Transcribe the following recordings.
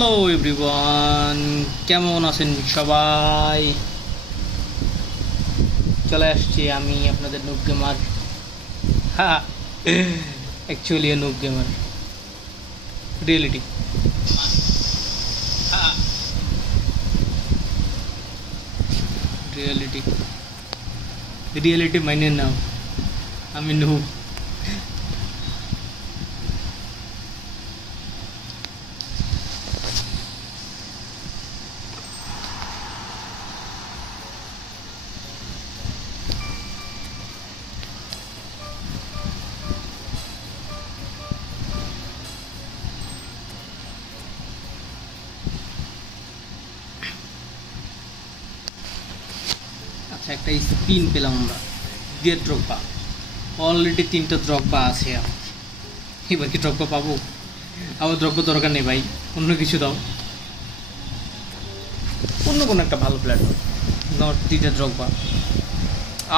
Hello everyone, কেমন আছেন সবাই? চলে আসছি আমি আপনাদের নুব গেমার। হ্যাঁ, actually noob gamer reality. Reality reality মাইনে নাও, আমি নুব। আচ্ছা, একটা স্পিন পেলাম আমরা, দিয়ে ড্রগবা। অলরেডি 3টা ড্রগবা আছে আমার। এবার কি ড্রগবা পাবো? আমার দ্রব্য দরকার নেই ভাই, অন্য কিছু দাও, অন্য কোনো একটা ভালো প্লেয়ার দাও। নট 3টা ড্রগবা,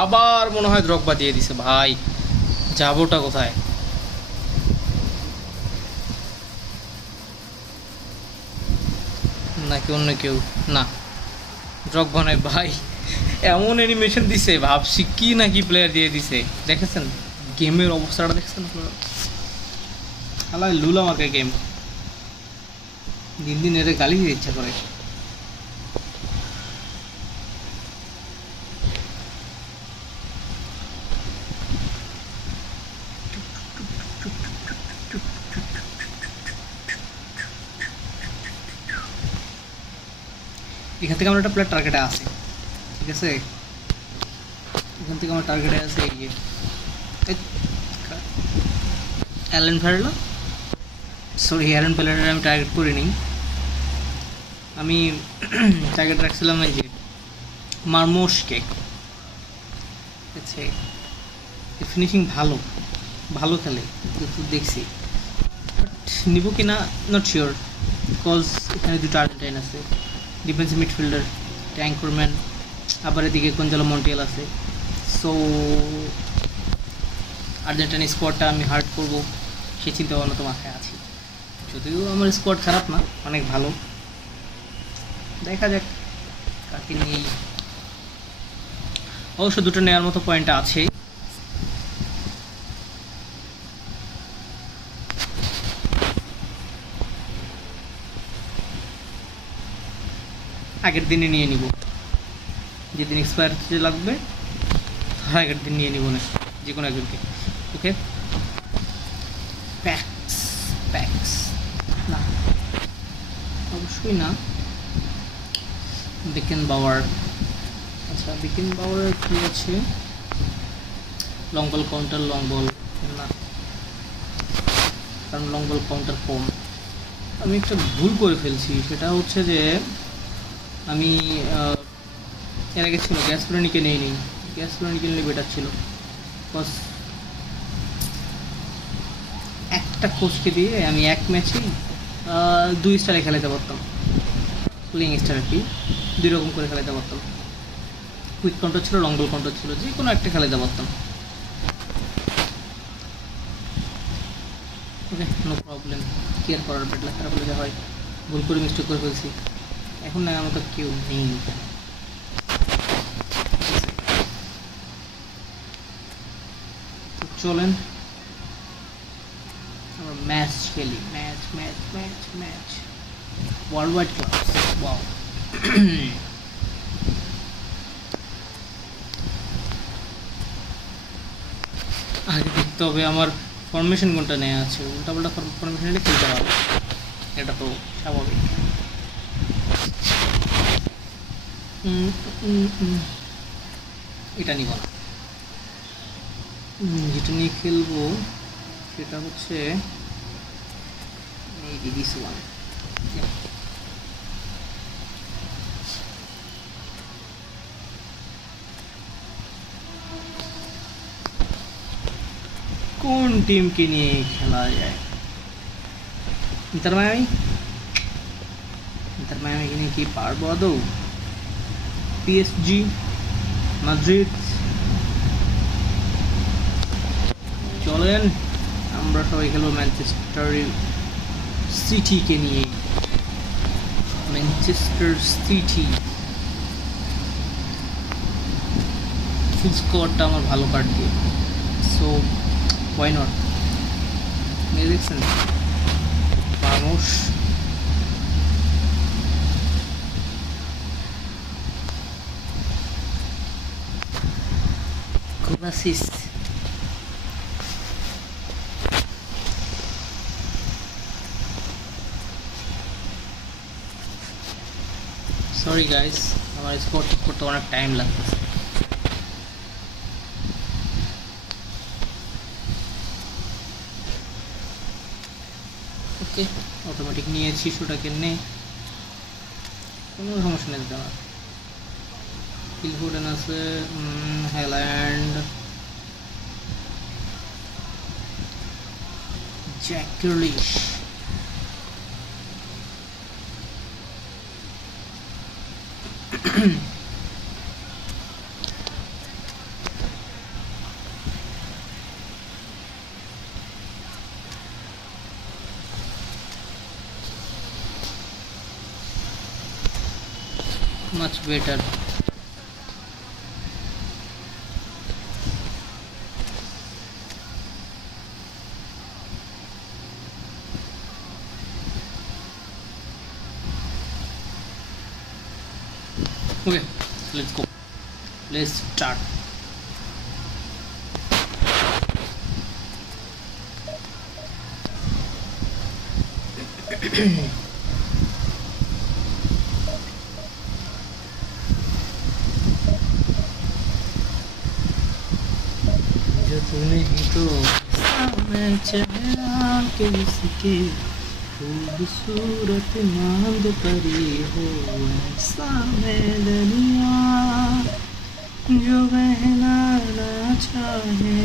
আবার মনে হয় ড্রগবা দিয়ে দিছে ভাই। যাবোটা কোথায়? নাকি অন্য কেউ? না, ড্রগবা নয় ভাই। এমন অ্যানিমেশন দিছে, ভাবছি কি নাকি প্লেয়ার দিয়ে দিছে। দেখেছেন গেমের অবস্থাটা? দেখছেন আপনারা? আলাই লুল আমাকে গেম দিন দিন এদের গালি দিতে ইচ্ছা করে। এখান থেকে আমার একটা প্লেয়ার টার্গেটে আছে, ঠিক আছে? এখান থেকে আমার টার্গেটে আছে ইয়ে অ্যালেন ফেরলা। সরি, অ্যালেন ফেরলার আমি টার্গেট করিনি। আমি টার্গেট রাখছিলাম এই যে মারমোশকে। আচ্ছা, ফিনিশিং ভালো ভালো খেলে কিন্তু দেখছি, বাট নিব কি না নট শিওর, বিকজ এখানে দুটো আর্জেন্টাইন আছে, ডিফেন্সিভ মিডফিল্ডার, ট্যাঙ্করম্যান, আবার এদিকে কঞ্জালো মন্টিয়াল আছে। সো আর্জেন্টাইন স্কোয়াডটা আমি হার্ট করবো সেই চিন্তা ভাবনা তো মাথায় আছে। যদিও আমার স্কোয়াড খারাপ না, অনেক ভালো। দেখা যাক কাকে নিয়েই। অবশ্য দুটো নেওয়ার মতো পয়েন্ট আছে। আগের দিনে নিয়ে নিব, যেদিন এক্সপায়ার লাগবে আগের দিন নিয়ে নিব না, যে কোনো একজনকে। ওকে, প্যাক্স প্যাক্স না, অবশ্যই না। বিকেন বাওয়ার। আচ্ছা, বিকেন বাওয়ার কী আছে? Long ball counter, long ball না, কারণ লং বল কাউন্টার কম। আমি একটা ভুল করে ফেলছি, সেটা হচ্ছে যে আমি এর আগে ছিল গ্যাসপ্রানিকে নেই নি। গ্যাসপ্রানিকে নিলে বেটার ছিল, বস একটা কোচকে দিয়ে আমি এক ম্যাচেই 2 স্টারে খেলাতে পারতাম। প্লেইং স্টার আর কি, 2 রকম করে খেলাতে পারতাম। কুইক কাউন্টার ছিল, লং বল কাউন্টার ছিল, যে কোনো একটা খেলাতে পারতাম। ওকে, নো প্রবলেম। কেয়ার করার বেটলা খারাপ হলে যা হয়, ভুল করে মিস্টেক করে ফেলছি, এখন না আমার তো কেউ নেই। চলেন আমরা ম্যাচ খেলি, match match match match world wide class. Wow, আগে দেখতে হবে আমার ফরমেশন কোনটা নেওয়া আছে। উল্টাপাল্টা ফরমেশন নিলে খেলতে হবে, এটা তো স্বাভাবিক। এটা নিব না, যেটা নিয়ে খেলবো সেটা হচ্ছে দিস ওয়ান। কোন টিমকে নিয়ে খেলা যায়? ইন্টার মায়ামিকে নিয়ে কি পারবো আদৌ? পিএসজি, মাদ্রিদ, চলেন আমরা সবাই খেলবো ম্যানচেস্টার সিটিকে নিয়ে। Manchester City ফুল স্কোয়াডটা আমার ভালো কার্ড দিয়ে, সো ওয়াই নট। মেয়ে দেখছেন মানুষ Kovacic. সরি গাইস, আমার স্কোর ঠিক করতে অনেক টাইম লাগতেছে। ওকে, অটোমেটিক নিয়েছি, শোটাকে নে, কোনো সমস্যা নেই আমার। ফিল ফোর্ডেন আছে, Holland, Jack Grealish, much better. Okay, let's go. Let's start. जो तूने ही तो मैं चेहरा किसके खूबसूरत मांद परी हो, ऐसा मैं दुनिया जो बहना ना चाहे।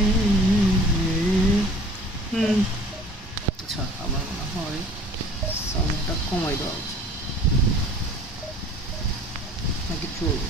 अच्छा, আমার মনে হয় সাউন্ডটা কমাই দেওয়া উচিত নাকি চলবে?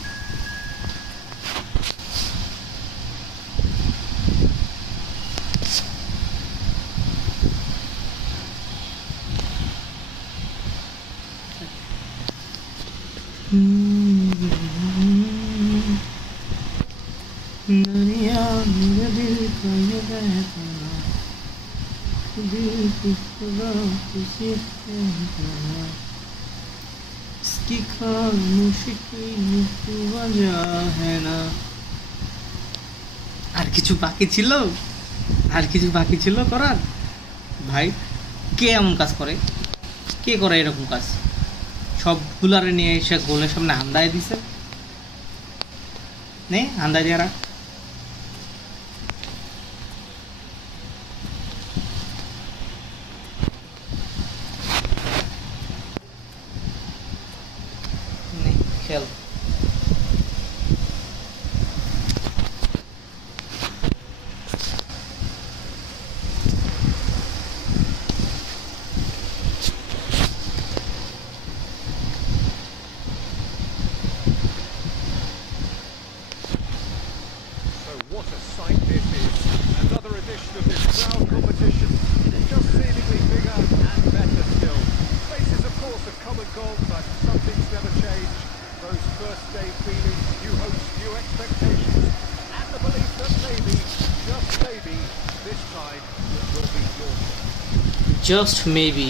दुनिया मेरे दिल का ये बहता, दिल की खुदा किसी इसकी खामोशी की वजह है ना। আর কিছু বাকি ছিল করার। ভাই, কে এমন কাজ করে? কে করে এরকম কাজ? সবগুলারে নিয়ে এসে গোলের সামনে হান্দায় দিছে, নে হান্দায় দিয়ে রাখ। খেল just maybe,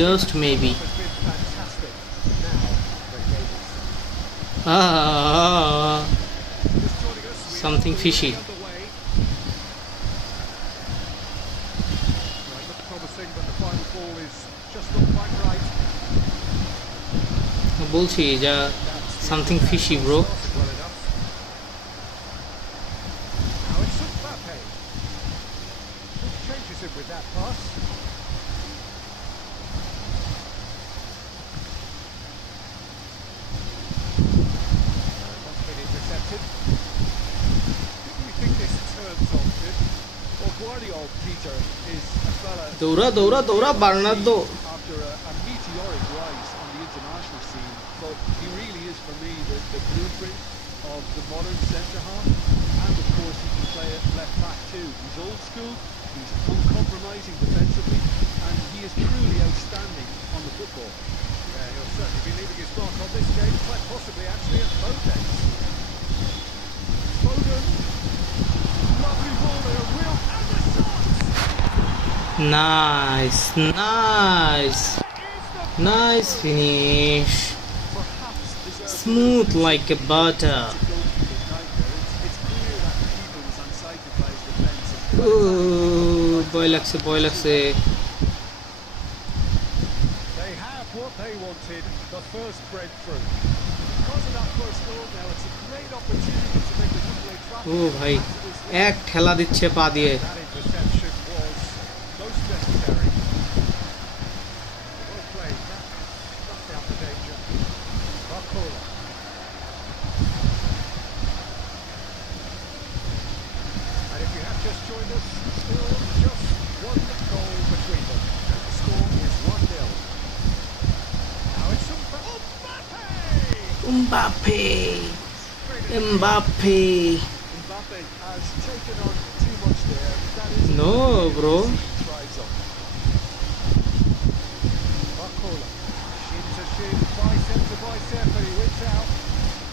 just maybe. Something fishy. বলছি যা something fishy bro. With that pass, that's been intercepted. Do you think this turns on him? Well, Guardiola Peter is a fella Dora Bernardo after a meteoric rise on the international scene, but he really is for me the blueprint of the modern centre half, and of course he can play at left back too. He's old school. He's uncompromising defensively, and he is truly outstanding on the football. Yeah, he'll certainly be leaving his mark on this game, quite possibly actually at both ends. Foden, lovely ball there, real and the shot! Nice, nice, nice finish. Perhaps deserved Smooth like a butter. a goalkeeper's nightmare. It's clear that the keeper was unsighted by his defence. And ভয় লাগছে, ভয় লাগছে। they have what they wanted, the first breakthrough. Because of that first goal now, it's a great opportunity to make the one-way traffic. ও ভাই, এক ঠেলা দিচ্ছে পা দিয়ে। That interception was most necessary. Well played. That knocked out the danger. Khela. And if you have just joined us, still just one goal between them. And the score is 1-0. Now it's Mbappe, Mbappe. Mbappe has taken on too much there. That is No, bro. he thrives on. Khela. Shin to shin, bicep to bicep, and he wins out.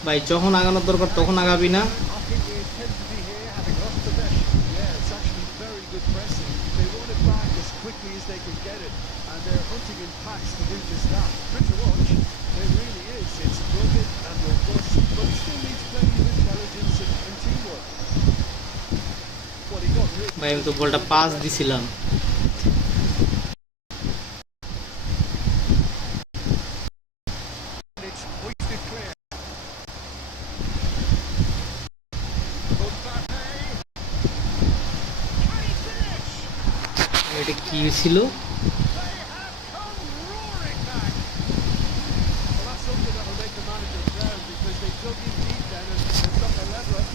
ভাই যখন আগানোর দরকার তখন আগাবি না। Upping the intensity here, having lost possession. Yeah, it's actually very good pressing. They want it back as quickly as they can get it, and they're hunting in packs to do just that. Good to watch. It really is. It's rugged and robust, but it still needs plenty of intelligence and teamwork. Well, he got rid. ভাই আমি তো বলটা pass দিছিলাম। It's hoisted clear. Mbappe. Can he finish? এটা কি ছিল? They have come roaring back. Well, that's something that will make the manager proud because they dug in deep then and they've got the leveler.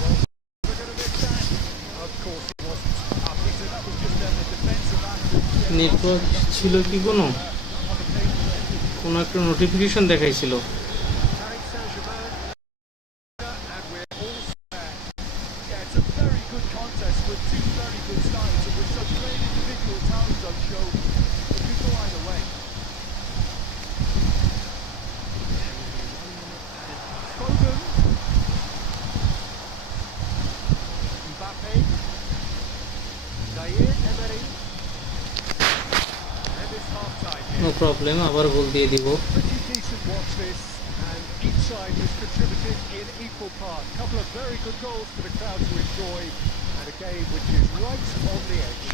Well, we're going to miss that. Of course it wasn't. Peter, that was just a defensive act. Network ছিল কি কোনো? কোনো একটা notification দেখাইছিল। Paris Saint-Germain, and we're all square. Yeah, it's a very good contest with two very good sides and with such great individual talent on show. It could go either way. Foden. Mbappe. Zaire Emery. And it's half-time here. No problem, আবার goal দিয়ে দিব। Pretty decent watch this, and each side has contributed in equal part. Couple of very good goals for the crowd to enjoy, and a game which is right on the edge.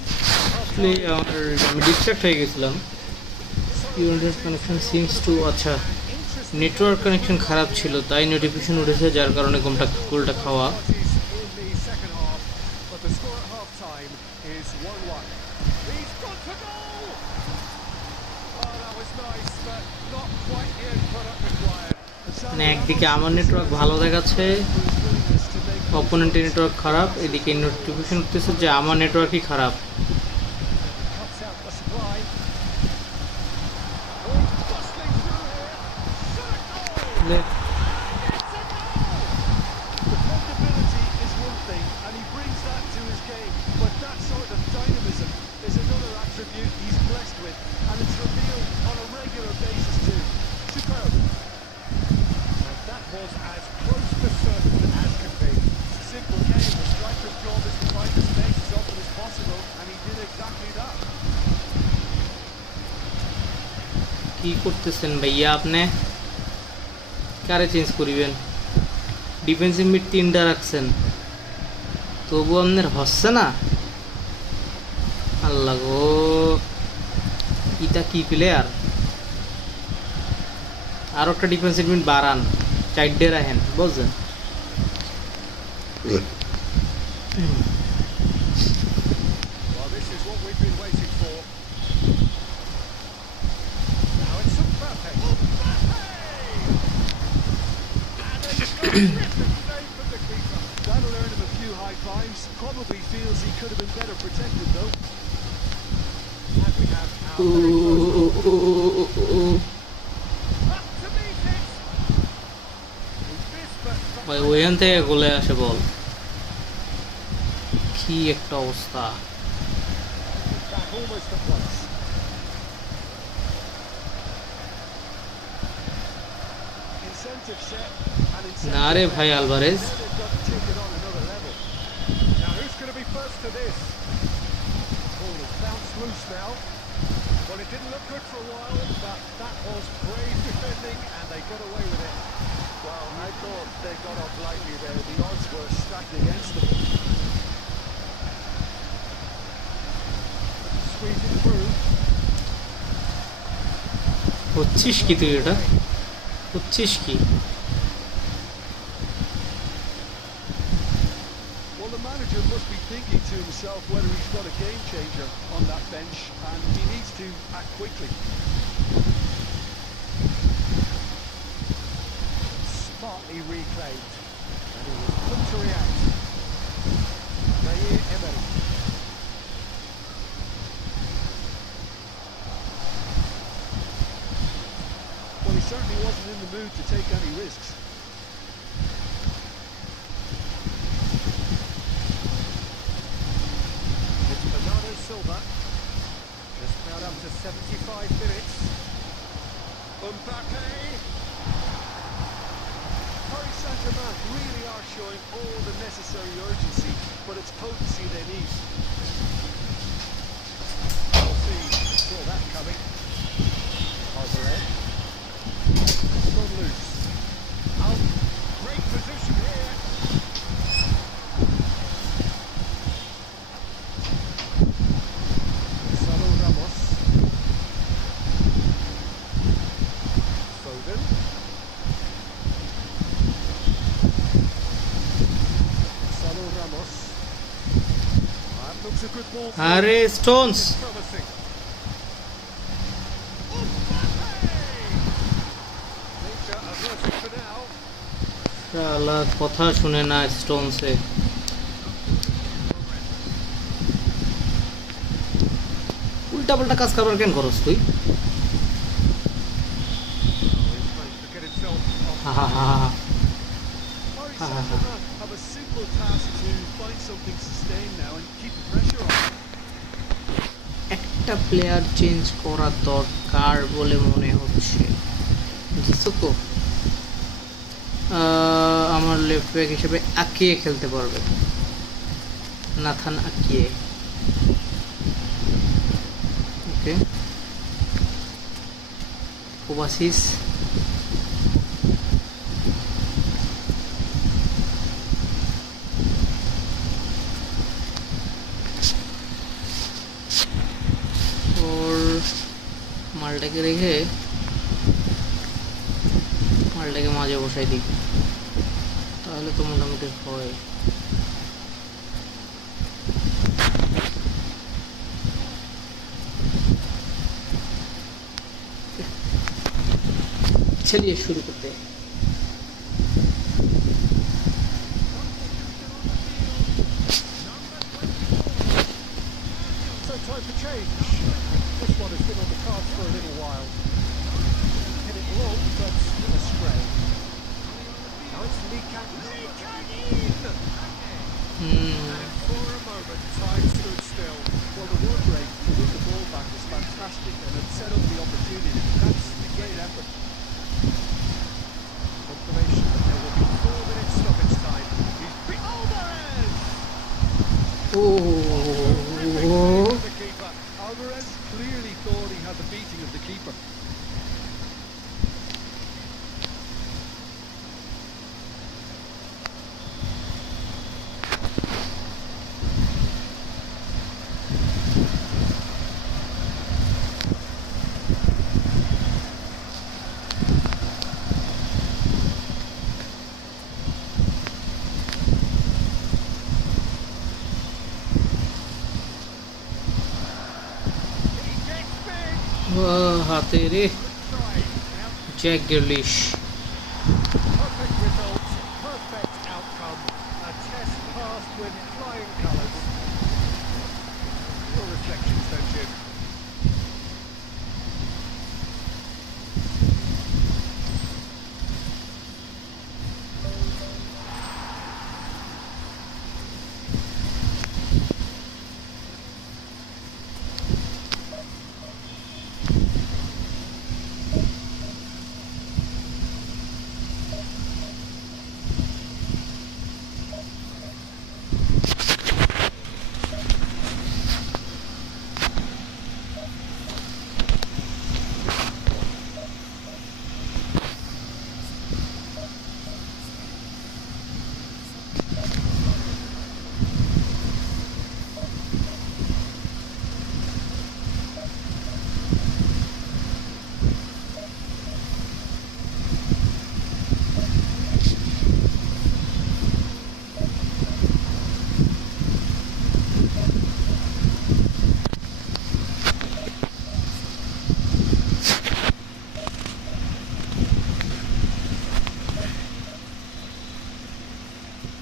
আসলে আমি distract হয়ে গেছিলাম। Unit connection seems to আচ্ছা network connection খারাপ ছিল, তাই notification উঠেছে, যার কারণে গোলটা খাওয়া। Parties in the second half, but the score at half-time is 1-1. He's gone for goal! Oh, that was nice, but not quite the end product required. মানে একদিকে আমার নেটওয়ার্ক ভালো দেখাচ্ছে, অপোনেন্টের নেটওয়ার্ক খারাপ, এদিকে নোটিফিকেশন উঠতেছে যে আমার নেটওয়ার্কই খারাপ। Cuts out the supply. Oh, bustling through here. Shot a goal! It's a goal! Dependability is one thing, and he brings that to his game. But that sort of dynamism is another attribute he's blessed with, and it's revealed on a regular basis too. Superb. And that was as close to certain as can be. It's a simple game. The striker's job is to find the space as often as possible, and he did exactly that. কি করতেছেন ভাইয়া আপনি? কারে change করিবেন? Defensive mid 3টা রাখছেন, তবু আপনার হচ্ছে না। আল্লাহ গো, ইটা কি প্লেয়ার! আর একটা ডিফেন্সিভ মিড বাড়ান, 4 রাখেন, বুঝছেন? Well, this is what we've been waiting for. Now it's Mbappe. And a terrific save from the keeper. That'll earn him a few high fives. Probably feels he could have been better protected though. And we have our very first goal. Up to meet it. He missed, but ভাই ওইখান থেকে গোলে আসে বল, কি একটা অবস্থা! back almost at once. defensive set and in না রে ভাই Alvarez now they've got to take it on another level. Now who's going to be first to this? Ball has bounced loose now. Well, it didn't look good for a while, but that was brave defending and they got away with it. Well, I thought they got off lightly there. The odds were stacked against them. Squeezing through. হচ্ছিস কি তুই এটা হচ্ছিস কি Well, the manager must be thinking to himself whether he's got a game changer on that bench and he needs to act quickly. Smartly reclaimed and he was quick to react. Zaire Emery. Well, he certainly wasn't in the mood to take any risks. Silva. Just about up to 75 minutes. Mbappe. Paris Saint-Germain really are showing all the necessary urgency, but it's potency they need. Chelsea saw that coming. Hobe. Gone loose. Out. Great position here. আরে Stones শালা কথা শুনে না স্টোনসে উল্টা পাল্টা কাজ করবার কেন করস তুই have a simple task to find something sustained now and keep the pressure on. একটা প্লেয়ার চেঞ্জ করা দরকার বলে মনে হচ্ছে জিসোকো আমার লেফট ব্যাক হিসেবে আকিয়ে খেলতে পারবে নাথান আকিয়ে ওকে কোভাসিস মালটাকে রেখে মালটাকে মাঝে বসাই দিই তাহলে তো মোটামুটি হয় चलिए शुरू करते हैं So time for change. This one has been on the cards for a little while. Hit it long, but astray. Now it's Lee Kang-in. And for a moment, time stood still. Well, the work rate to win the ball back was fantastic and had set up the opportunity. That's a great effort. Confirmation that there will be 4 minutes stoppage time. He's beat Alvarez! The keeper. Alvarez clearly thought he had the beating of the keeper. हाथे रे Jack गिरलिश Perfect result, perfect outcome. A test passed with flying colours. Your reflections then, Jim?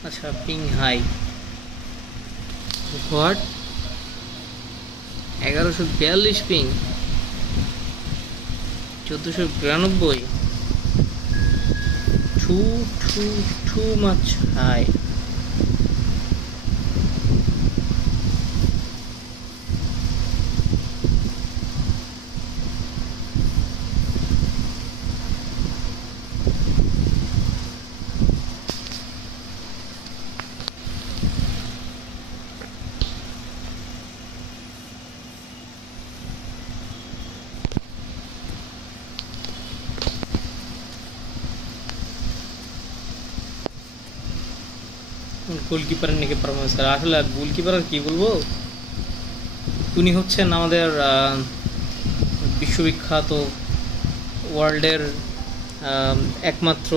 আচ্ছা ping high what 1142 ping 1492 too much high. গোলকিপারের নাকি performance আসলে goalkeeper আর কি বলবো উনি হচ্ছেন আমাদের বিশ্ববিখ্যাত ওয়ার্ল্ডের একমাত্র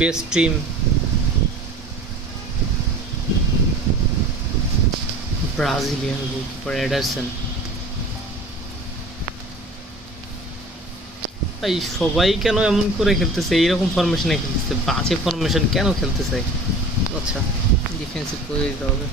best team Brazilian goalkeeper Ederson ভাই সবাই কেন এমন করে খেলতেছে এইরকম ফরমেশনে খেলতেছে বাজে ফরমেশন কেন খেলতেছে আচ্ছা ডিফেন্সিভ করে দিতে হবে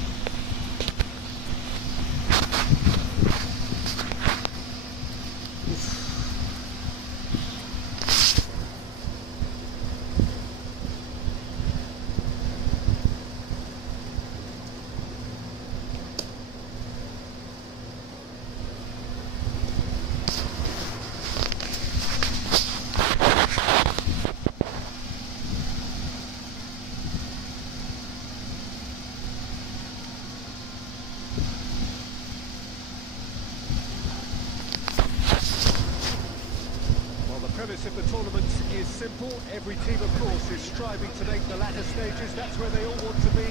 Of the tournament is simple. Every team, of course, is striving to make the latter stages. That's where they all want to be.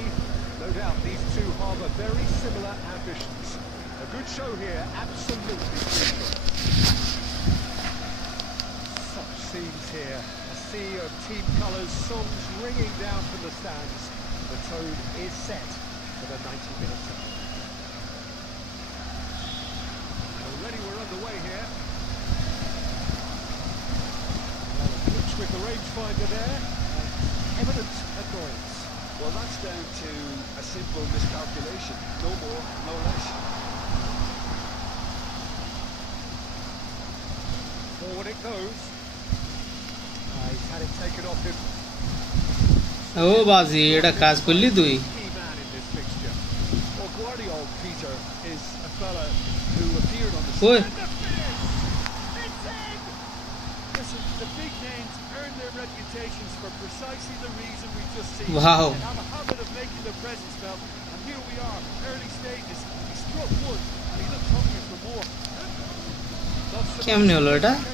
No doubt these two harbour very similar ambitions. A good show here, absolutely crucial. Such scenes here. A sea of team colours, songs ringing down from the stands. The tone is set for the 90 minutes. Already we're underway here. With the rangefinder there, evident annoyance. Well, that's down to a simple miscalculation. No more, no less. Forward it goes. He's had it taken off him. ও বাজি এটা কাজ করলি তুই Key man in this fixture. Well, Guardiola, Peter, is a fella who appeared on the Oi. stand. It's in! Listen, the big names earn their reputations for precisely the reason we just seen. Wow. They have a habit of making their presence felt, and here we are, early stages. He struck one, and he looks hungry for more. Not so কেমনে হলো এটা much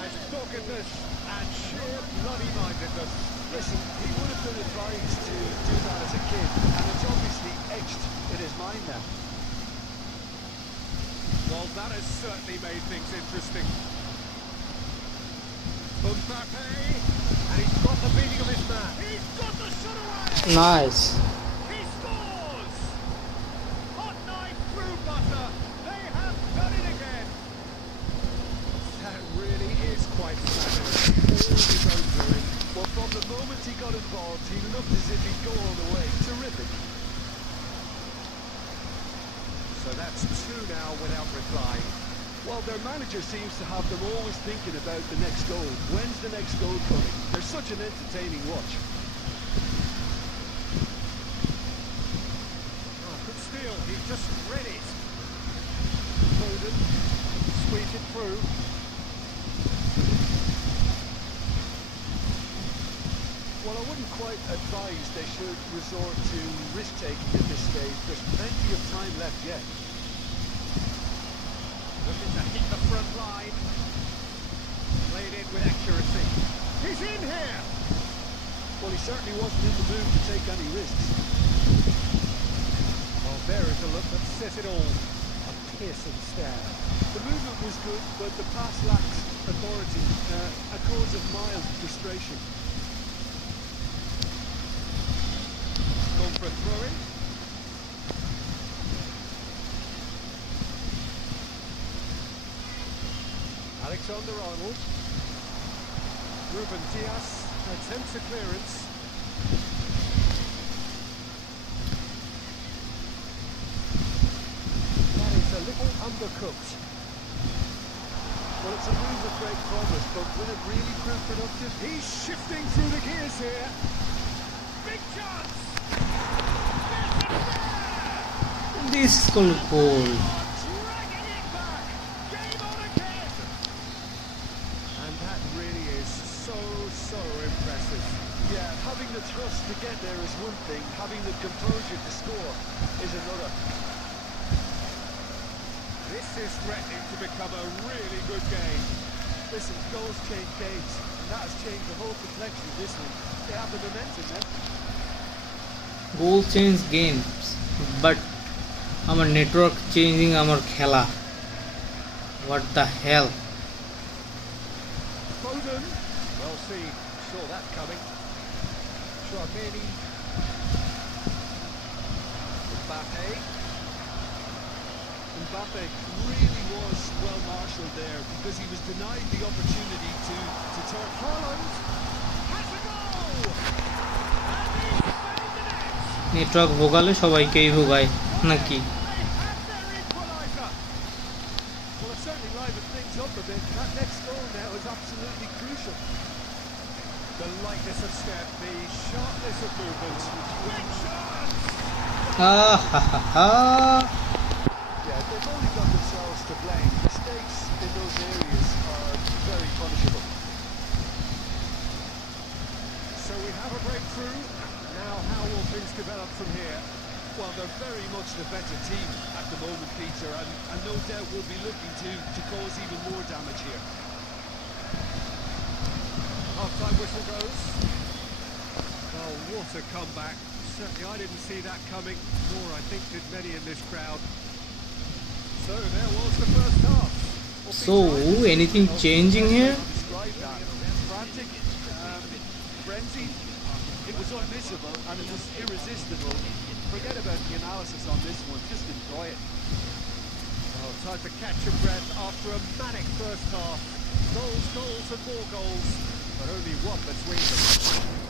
as doggedness and sheer bloody-mindedness. Listen, he would have been advised to do that as a kid, and it's obviously etched in his mind now. Well, that has certainly made things interesting. Mbappe, and he's got the beating of his man. He's got the shot away! Nice He scores! Hot knife through butter. They have done it again. That really is quite fabulous. All his own doing. Well, from the moment he got involved, he looked as if he'd go all the way. Terrific. So that's two now without reply. Well, their manager seems to have them always thinking about the next goal. When's the next goal coming? They're such an entertaining watch. Oh, good steal. He just read it. Foden, squeeze it through. Well, I wouldn't quite advise they should resort to risk-taking at this stage. There's plenty of time left yet. Looking to hit the front line. Played in with accuracy. He's in here! Well, he certainly wasn't in the mood to take any risks. Well, there is a look that says it all. A piercing stare. The movement was good, but the pass lacked authority, a cause of mild frustration. Gone for a throw-in. Alexander-Arnold. Ruben Diaz attempts a clearance. undercooked. Well, it's a move of great promise, but will it really prove productive? He's shifting through the gears here. Big chance. This is called goal. Dragging it back. Game on again. And that really is so impressive. Yeah, having the thrust to get there is one thing, having the composure to score is another. This is threatening to become a really good game. Listen, goals change games, and that has changed the whole complexion of this one. They have the momentum now. Goal change games, but our network changing our Khela. What the hell? Foden. Well seen. Saw that coming. Chouameni. Mbappe really was well marshalled there because he was denied the opportunity to turn. Haaland has a goal. And he's found the net. Network ভোগালে সবাইকেই ভোগায় নাকি? They have their equaliser. Well, it certainly livened things up a bit. That next goal now is absolutely crucial. The lightness of step, the sharpness of movement. Big chance. Yeah, they've only got themselves to blame. Mistakes in those areas are very punishable. So we have a breakthrough. Now how will things develop from here? Well, they're very much the better team at the moment, Peter, and no doubt will be looking to cause even more damage here. Half-time whistle goes. Oh, what a comeback. Certainly I didn't see that coming, nor I think did many in this crowd. So there was the first half. So anything changing here? Describe that. Frantic, frenzied. It was unmissable and it was irresistible. Forget about the analysis on this one. Just enjoy it. Oh, time to catch your breath after a manic first half. Goals, goals and more goals, but only one between them.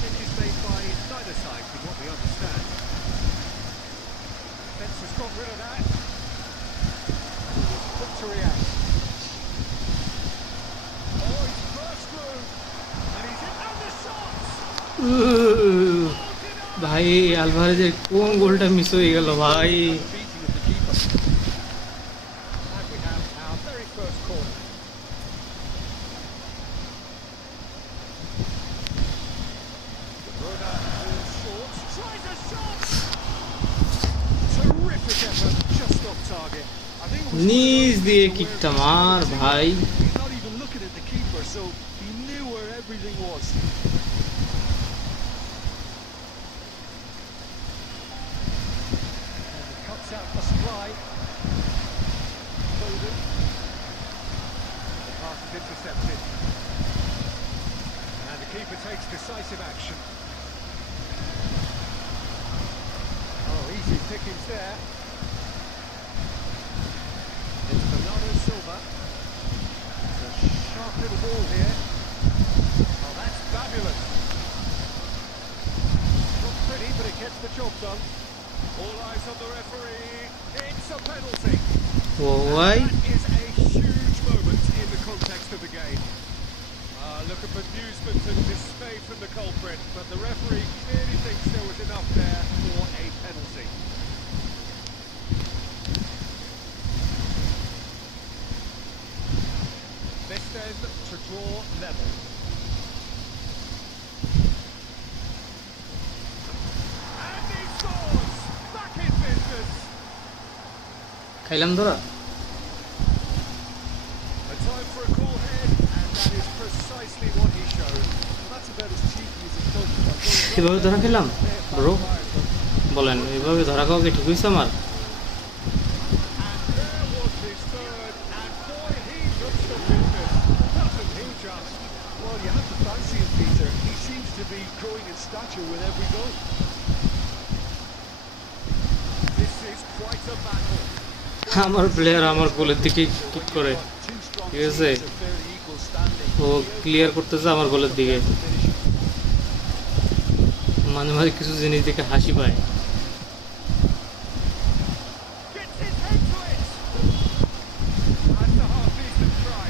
Changes made by neither side from what we understand. Fence has got rid of that. Quick to react. Oh, he's burst through. And he's in on the shots! ভাই আলভারেজের কোন গোলটা miss হয়ে গেল ভাই? Beating of the keeper. And we have our very first corner. Bruna moves short, tries a shot! Terrific effort, just off target. I think it was নিজ দিয়ে কিকটা মার ভাই. he's not even looking at the keeper, so he knew where everything was. And he cuts out for supply. Foden. The pass is intercepted. And the keeper takes decisive action. Oh, easy pickings there. It's Bernardo Silva. It's a sharp little ball here. Oh, that's fabulous. Not pretty, but it gets the job done. All eyes on the referee. It's a penalty. Why? That is a huge moment in the context of the game. Look of amusement and dismay from the culprit, but the referee clearly thinks there was enough there for a penalty. This then to draw level. And he scores! Back in business! খাইলাম ধরা. A time for a corner. এভাবে ধরা খেলাম bro, বলেন এভাবে ধরা খাওয়া কি ঠিক হয়েছে আমার? Well, you have to fancy him, Peter. He seems to be growing in stature with every goal. This is quite a battle. আমার প্লেয়ার আমার গোলের দিকে কিক করে, Two strong ঠিক আছে, teams are fairly equal standing. ও clear করতেছে আমার গোলের দিকে। মাঝে মাঝে কিছু জিনিস দেখে হাসি পায়। Gets his head to it. That's a half-decent try.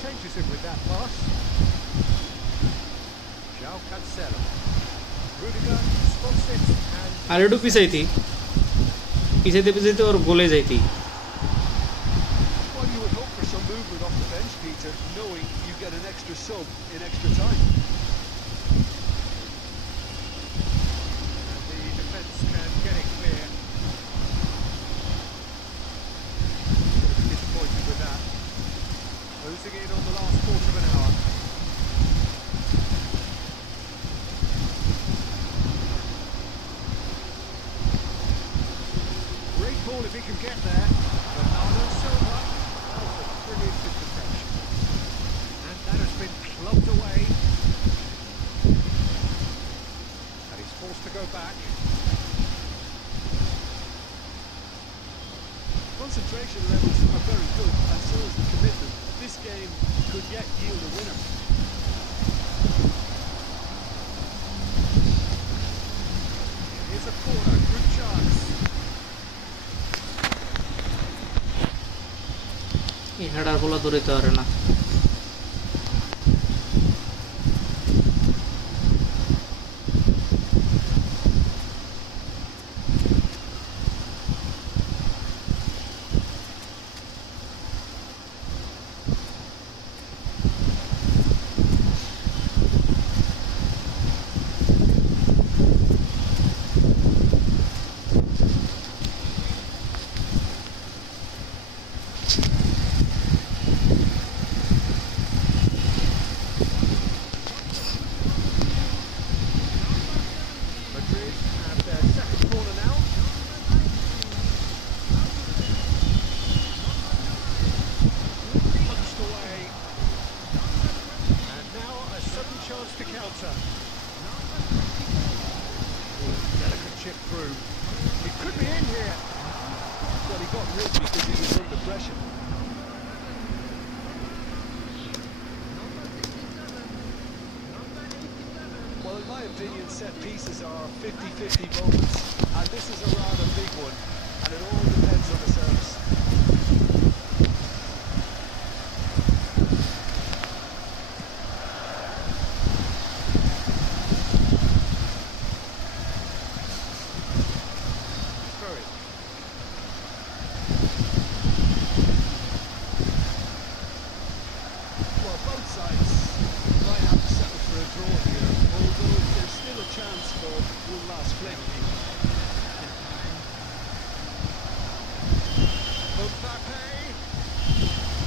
Changes him with that pass. João Cancelo. Rudiger spots it and আর একটু পিছাইতি, পিছাইতে পিছাইতে ওর গোলে যাইতি। well, you would hope for some movement off the bench, Peter, knowing you get an extra sub in extra time. And the defence can get it clear. Disappointed with that. Losing in on the last quarter of an hour. Great ball if he can get there. Bernardo Silva. Oh, a brilliant interception. And that has been clubbed away. And he's forced to go back. Concentration levels are very good, and so is the commitment. This game could yet yield a winner. Here's a corner, good chance. এই header বলা দৌড়াইতে পারে না। Madrid have their second corner now. Punched away. And now a sudden chance to counter. Delicate chip through. It could be in here. Well, he got rid because he was under pressure. Well, in my opinion, set pieces are 50-50 moments, and this is a rather big one, and it all depends on the service. Throw it. Well, both sides might have to settle for a draw here, although there's still a chance for one last flick. Mbappe.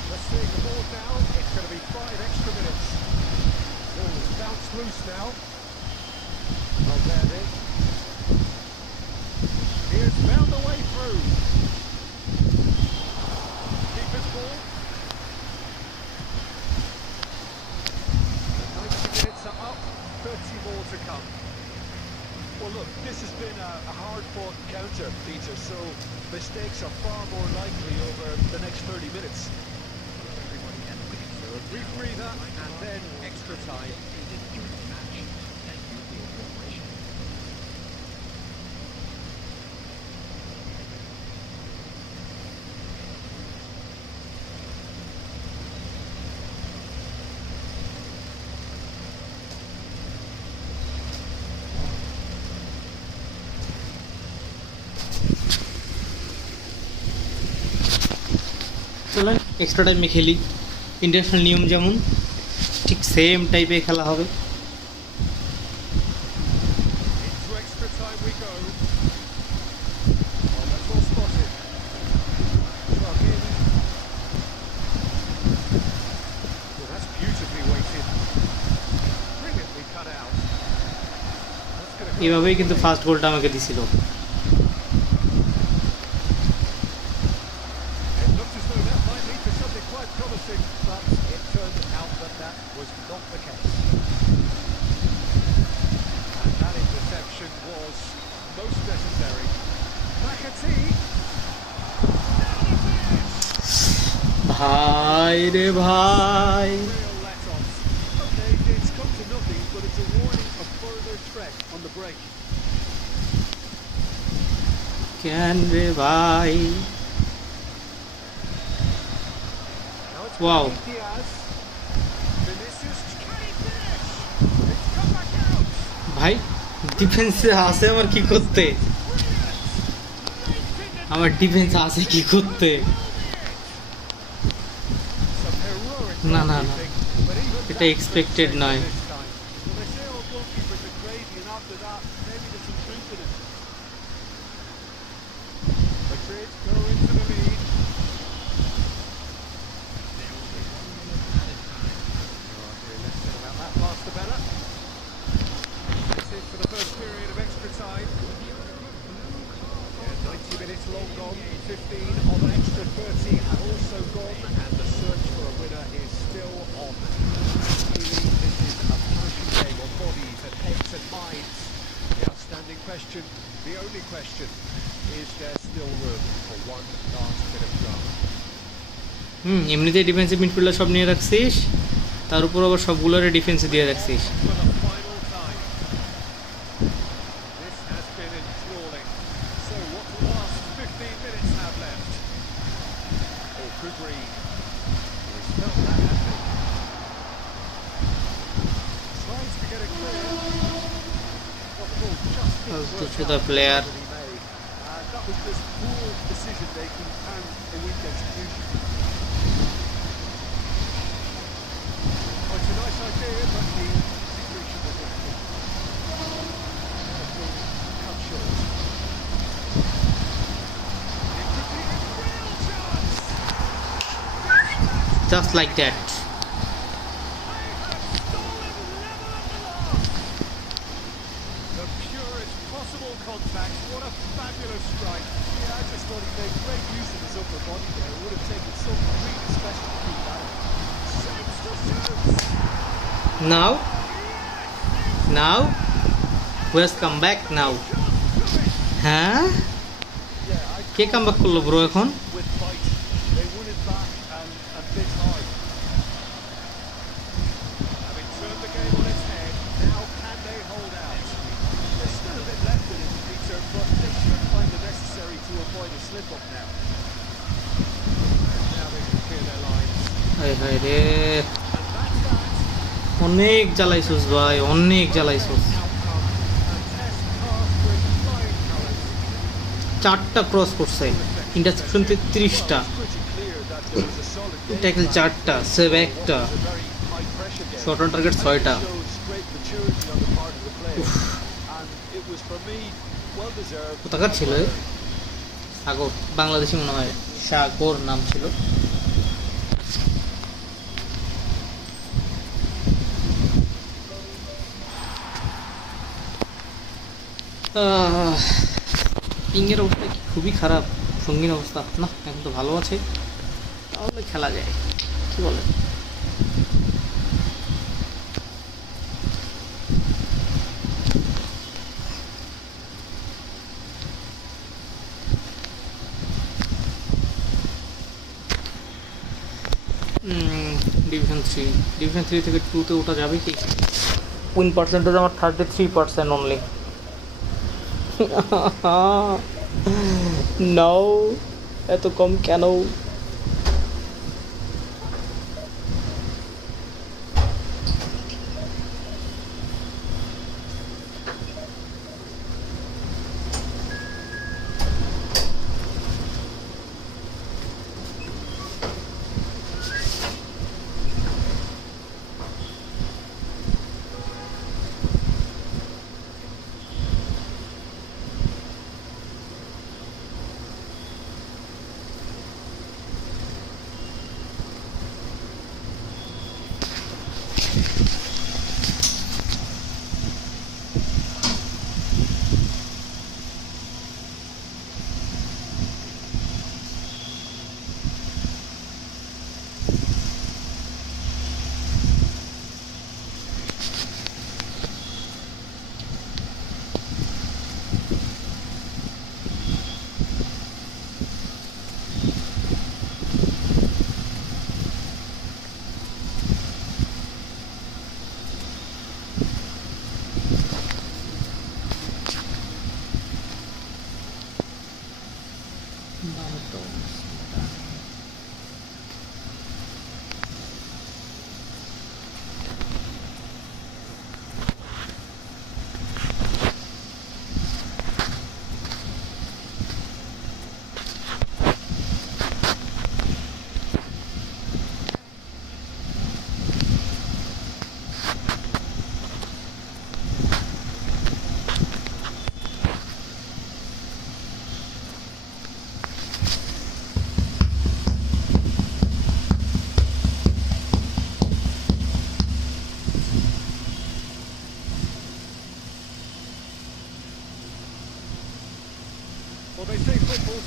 Let's see the board now. It's going to be 5 extra minutes. Oh, it's bounced loose now. Valverde. He has found a way through. Keeper's ball. The 90 minutes are up, 30 more to come. Well, look, this has been a hard-fought counter, Peter, so mistakes are far more likely over the next 30 minutes. So a brief breather and then extra time. চলেন extra টাইমে খেলি, international নিয়ম যেমন ঠিক same টাইপে খেলা হবে। Into extra time we go. Oh, that's well spotted. এভাবেই কিন্তু ফার্স্ট গোলটা আমাকে দিছিল। It looked as though that might lead to something quite promising, but it turned out that that was not the case. And that interception was most necessary. McAtee. ভাই রে ভাই, Real let-off. Okay, it's come to nothing, but it's a warning of further threat on the break. কেন রে ভাই। Now it's Wow. Brahim Diaz. Vinicius, can he finish? It's come back out. ভাই ডিফেন্সে আছে আমার কি করতে, আমার ডিফেন্স আছে কি করতে। Some heroic না না না, goalkeeping, but even এটা that এক্সপেক্টেড couldn't নয়। save him this time. Well, they say all goalkeepers are crazy, and after that, maybe there's some truth in it. Madrid go into the lead. Okay, let's see about that pass to Bella. That's it for the first period of extra time. Yeah, 90 minutes long gone, 15 of an extra 30 have also gone, and the search for a winner is still on. Really, this is a passion game of bodies and heads and minds. The outstanding question, the only question, is there still room for one last bit of drama? এমনিতেই defensive midfielder সব নিয়ে রাখছিস, তার উপর আবার সবগুলোরে ডিফেন্সে দিয়ে রাখছিস। For the final time. This has been enthralling. So what will the last 15 minutes have left? Oh, good read. He's felt that, hasn't he? Tries to get it clear. Well, the ball just didn't To work the out player. that he made. That was just poor decision making and a weak execution. Oh, it's a nice idea, but the execution was lacking. Has been cut short. It could be a real chance. Just like that. They have stolen level at the last. The purest possible contact. What a fabulous strike. Yeah, I just thought he made great use of his upper body there. It would have taken something really special to keep that. Shapes to shoot. Now now Wes come back now. হ্যাঁ, Yeah, I কে come back করলো bro এখন? with fight. They won it back and bit hard. Having turned the game on its head, now can they hold out? There's still a bit left in it, Peter, but they should find the necessary to avoid a slip-up now. And now they can clear their lines. হায় হায় রে, And that's that. অনেক জ্বালাইছোস ভাই, অনেক জ্বালাইছোস। Outcome. A test pass with flying colours. 4টা cross করছে, ইন্টারসেপশন 33টা, Pretty clear that there was a solid game tackle plan. 4টা, সেভ 1টা, It was a very high-pressure game. Shot on target 6টা। Shows great maturity on the part of the players. And it was, for me, well deserved. কোথাকার ছিল এ? সাগর, বাংলাদেশি মনে হয়, সাগর নাম ছিল। কিংয়ের অবস্থা কি খুবই খারাপ, সঙ্গীন অবস্থা না, এখন তো ভালো আছে, তাহলে খেলা যায়, কি বলে। ডিভিশন থ্রি থেকে টুতে ওঠা যাবে কি? উইন পার্সেন্টেজ আমার 33% অনলি। নাও, এত কম কেন?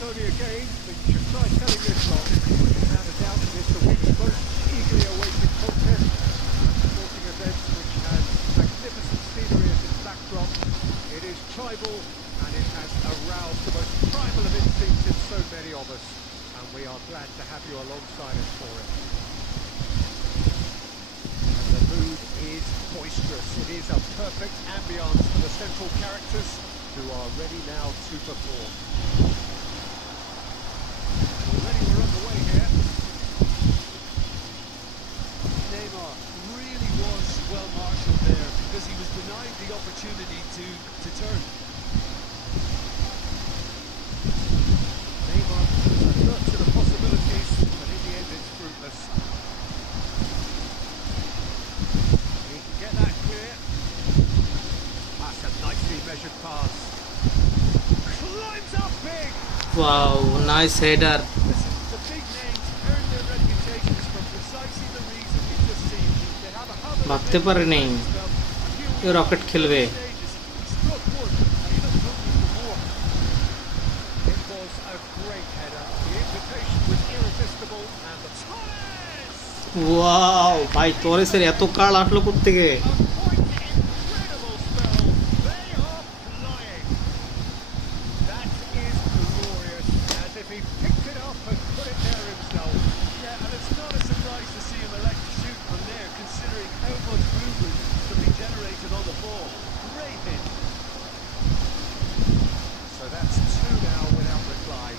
it's only a game, but you should try telling this lot. Without a doubt, it is the week's most eagerly awaited contest. Sporting event which has magnificent scenery as its backdrop. It is tribal and it has aroused the most primal of instincts in so many of us. And we are glad to have you alongside us for it. The mood is boisterous. It is a perfect ambience for the central characters who are ready now to perform. Already we're underway here. Neymar really was well marshalled there because he was denied the opportunity to turn. Neymar alert to the possibilities, but in the end it's fruitless. He can get that clear. That's a nicely measured pass. Climbs up big! Wow, nice header. Listen, the big names earn their reputations from precisely the reason we've just seen. They have a habit of ভাবতে পারে নেই এ rocket খেলবে। stages. He struck one and he looked hungry for more. It was a great header. The invitation was irresistible and the Torres! Wow ভাই তোরেসের এত card আসলো কোত্থেকে? A point incredible spell. They are flying. That is glorious. As if he picked it up and put it there himself. Yeah, and it's not a surprise to see him elect to shoot from there, considering how much movement can be generated on the ball. Great hit. So that's two now without reply.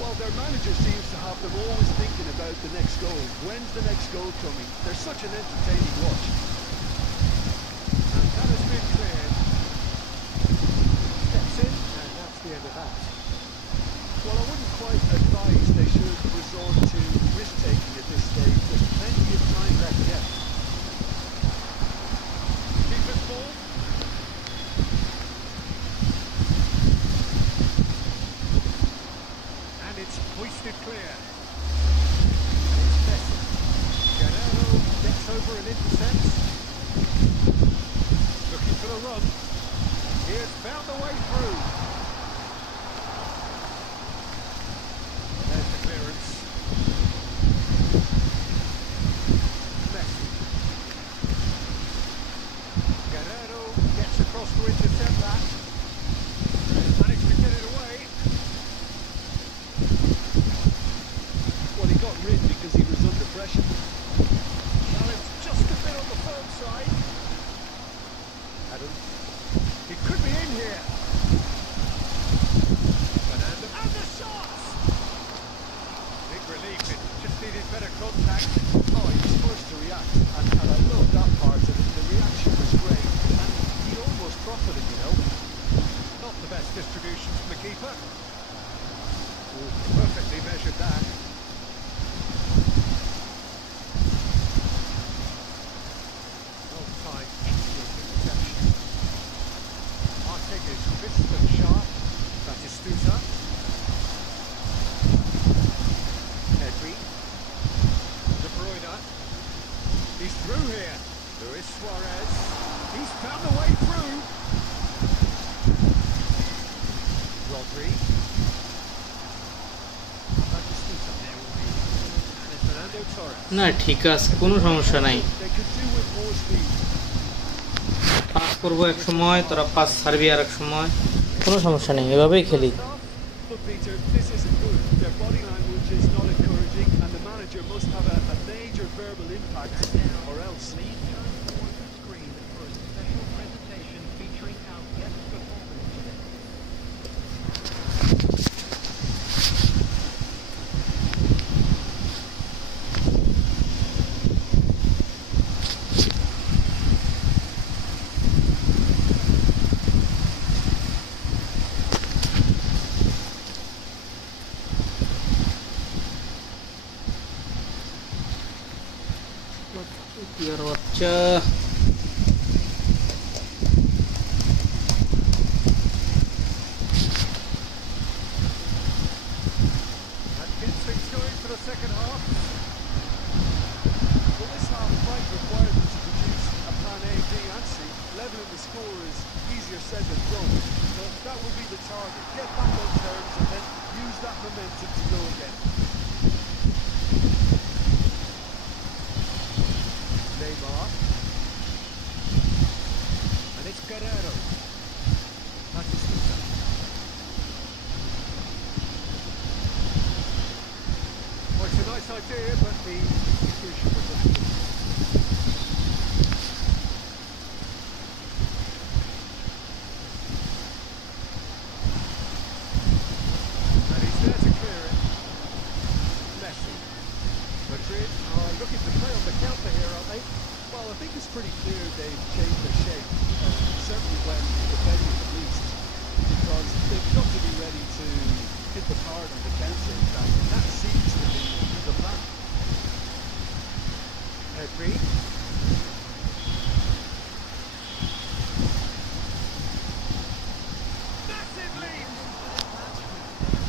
Well, their manager seems to have them always thinking about the next goal. When's the next goal coming? They're such an entertaining watch. And that has been cleared. Steps in, and that's the end of that. Well, I wouldn't quite advise they should resort to risk-taking at this stage. There's plenty of time left yet. Keeper's ball. And it's hoisted clear. And it's Messi. Guerrero gets over and intercepts. Looking for the run. He has found the way through. There's the clearance. Messi. Guerrero gets across to intercept that. Managed to get it away. Well, he got rid because he was under pressure. Challenge just a bit on the firm side. Adams. He could be in here. Fernando. And the shot! Big relief. It just needed better contact. Oh, he was forced to react, and I love that part of it. The reaction was great, and he almost profited, you know. Not the best distribution from the keeper. Ooh, perfectly measured that. Well-timed, excellent interception. Martin is crisp and sharp. Batistuta. Pedri. De Bruyne. He's through here. Luis Suarez. He's found a way through. Rodri. Batistuta. And it's Fernando Torres. না ঠিক আছে, কোনো সমস্যা নাই। They could do with more speed. Pass করবো এক সময়, তোরা পাস ছাড়বি আর এক সময়, কোনো সমস্যা নেই, এভাবেই খেলি। Look, Peter, this isn't good. Their body language is not encouraging, and the manager must have a major verbal impact, or else. Please turn towards the screen for a special presentation featuring our guest performers today. ইয়ার বাচ্চা That gets things going for the second half. Well, this half might require them to produce a plan A, B, and C. Level doing the score is easier said than done. But that will be the target. Get back on terms and then use that momentum to go again. Neymar. And it's Guerrero. Batistita. Well, it's a nice idea, but the execution was lacking. And he's there to clear it. Messi. Madrid are looking to play on the counter here, aren't they? Well, I think it's pretty clear they've changed their shape, certainly when defending at least, because they've got to be ready to hit the card on the counter, in fact, and that seems to be the plan. Pedri. Massive lead!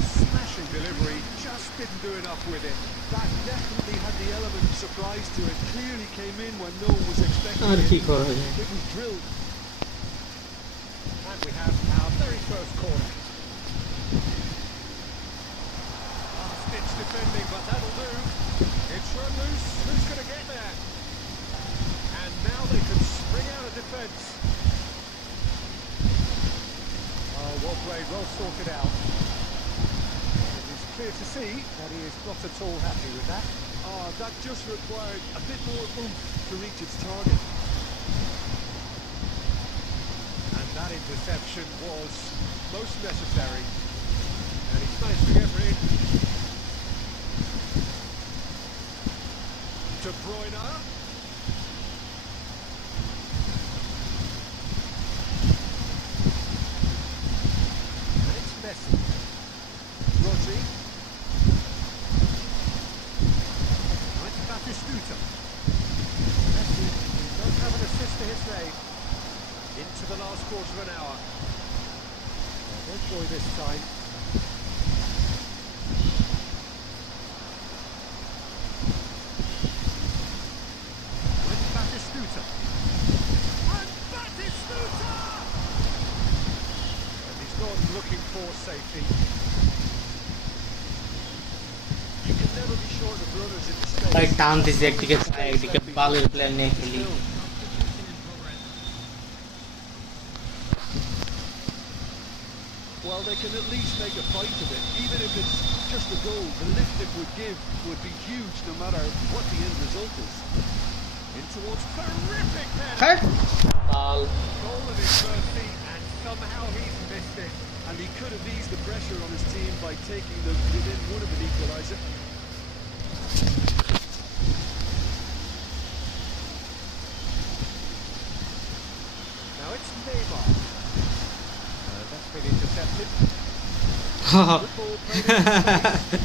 Smashing delivery, just didn't do enough with it. That definitely had the element of surprise to it. Clearly came in when no one was expecting আর কি it. করা যায় It was drilled. And we have our very first corner. Last-ditch defending, but that'll do. It's run loose. Who's going to get there? And now they can spring out of defence. Oh, well played, well sorted out. It is clear to see that he is not at all happy with that. That just required a bit more oomph to reach its target. And that interception was most necessary. And he's managed to get rid. De Bruyne. And it's Messi. Rodri. Right to Batistuta. Messi does have an assist to his name. Into the last quarter of an hour. No joy this time. With Batistuta. And Batistuta! And he's not looking for safety. You can never be short of runners in the space. ভাই টান দিছে একদিকে একদিকে বালের player নিয়ে খেলি Well, they can at least make a fight of it. Even if it's just a goal, the lift it would give would be huge no matter what the end result is. In towards terrific penalty. হ্যাঁ বাল Goal of his mercy, and somehow he's missed it. And he could have eased the pressure on his team by taking them within one of an equaliser. Now it's Neymar. That's been intercepted. Good ball played in space.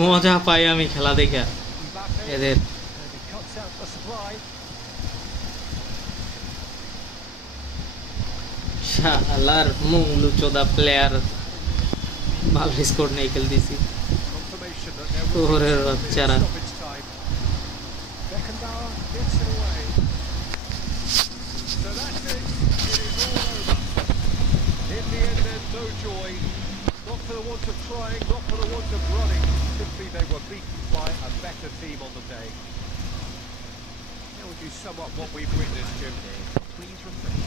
মজা পাই আমি খেলা দেখে Mbappe. এদের And he cuts out the supply. শালার মুগলু চোদা player ভালো score নেই খেলতেছি Confirmation that there will ওরে be 2 minutes বাচ্চারা stoppage time. Beckenbauer gets it away. So that's it. It is all over. In the end, then, no joy. Not for the want of trying, not for the want of running. Simply they were beaten by a better team on the day. How would you sum up what we've witnessed, Jim? Please refresh.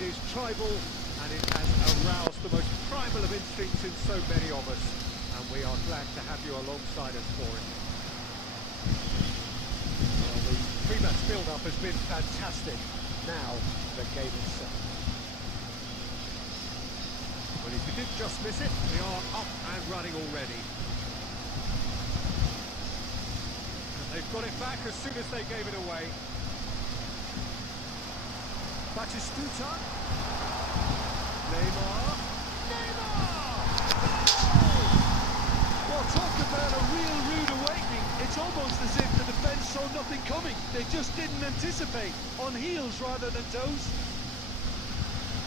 It is tribal and it has aroused the most primal of instincts in so many of us. And we are glad to have you alongside us for it. Well, the pre-match build-up has been fantastic. Now, the game itself. But if you did just miss it, we are up and running already. And they've got it back as soon as they gave it away. Batistuta. Neymar. Well, talk about a real rude awakening. It's almost as if the defence saw nothing coming. They just didn't anticipate. On heels rather than toes.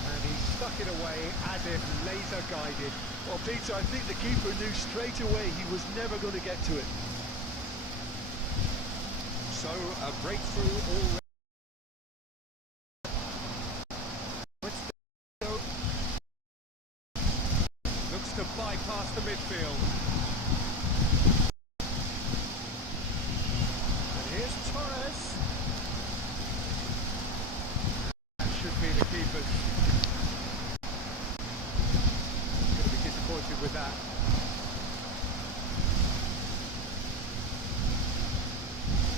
And he stuck it away as if laser guided. Well, Peter, I think the keeper knew straight away he was never going to get to it. So, a breakthrough already. Looks to bypass the midfield. And here's Torres. That should be the keeper's. He's going to be disappointed with that.